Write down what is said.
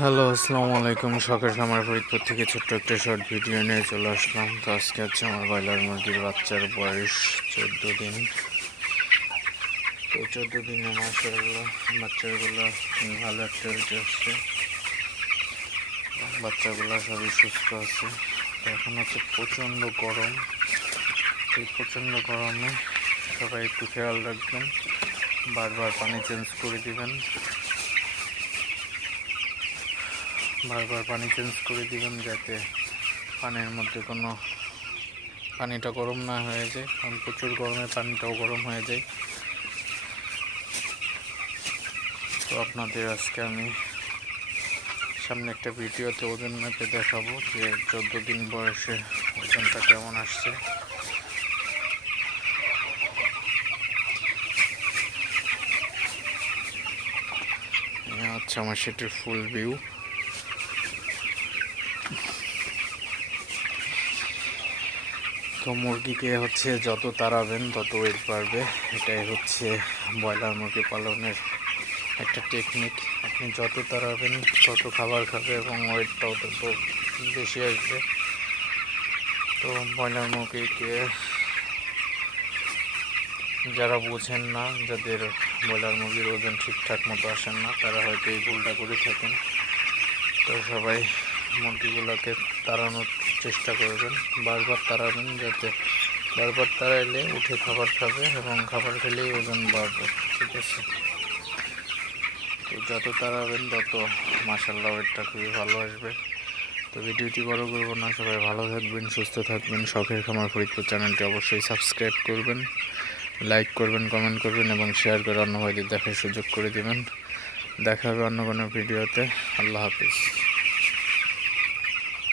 Hello, আসসালামু আলাইকুম। সকাল আমার ফরিদপুর থেকে ছোট্ট একটা শর্ট ভিডিও নিয়ে চলে আসলাম। তো আজকে হচ্ছে আমার ব্রয়লার মুরগির বাচ্চার বয়স চোদ্দ দিন। তো চোদ্দ দিনে মাসাল্লাহ বাচ্চাগুলো ভালো একটা হয়েছে আসছে। বাচ্চাগুলো সবই সুস্থ আছে। এখন হচ্ছে প্রচণ্ড গরম। এই প্রচণ্ড গরমে সবাই একটু খেয়াল রাখবেন। বারবার পানি চেঞ্জ করে দিবেন। বারবার পানি চেঞ্জ করে দিবেন যাতে পানির মধ্যে কোনো পানিটা গরম না হয়ে যায়। কারণ প্রচুর গরমে পানিটাও গরম হয়ে যায়। তো আপনাদের আজকে আমি সামনে একটা ভিডিওতে ওজন মেপে দেখাবো যে চোদ্দ দিন বয়সে ওজনটা কেমন আসছে। হচ্ছে আমার সেটির ফুল ভিউ তো মুরগিকে হচ্ছে যত তাড়াবেন, তত ওয়েট বাড়বে। এটাই হচ্ছে ব্রয়লার মুরগি পালনের একটা টেকনিক আপনি যত তাড়াবেন, তত খাবার খাবে এবং ওয়েটটাও তত বেশি আসবে। তো ব্রয়লার মুরগিকে যারা বোঝেন না, যাদের ব্রয়লার মুরগির ওজন ঠিকঠাক মতো আসেন না, তারা হয়তো এই ভুলটা করে থাকেন। তো সবাই মুরগিগুলোকে তাড়ানোর চেষ্টা করবেন, বারবার তাড়াবেন যাতে বারবার তাড়াইলে উঠে খাবার খাবে এবং খাবার খেলেই ওজন বাড়বে, ঠিক আছে? তো যত তাড়াবেন তত মাসাল্লাহ ওয়েটটা খুবই ভালো আসবে। তো ভিডিওটি বড় করব না, সবাই ভালো থাকবেন, সুস্থ থাকবেন, শখের খামার ফরিদপুর চ্যানেলটি অবশ্যই সাবস্ক্রাইব করবেন, লাইক করবেন, কমেন্ট করবেন এবং শেয়ার করে অন্য ভাইদের দেখার সুযোগ করে দেবেন। দেখা হবে অন্য কোনো ভিডিওতে, আল্লাহ হাফিজ।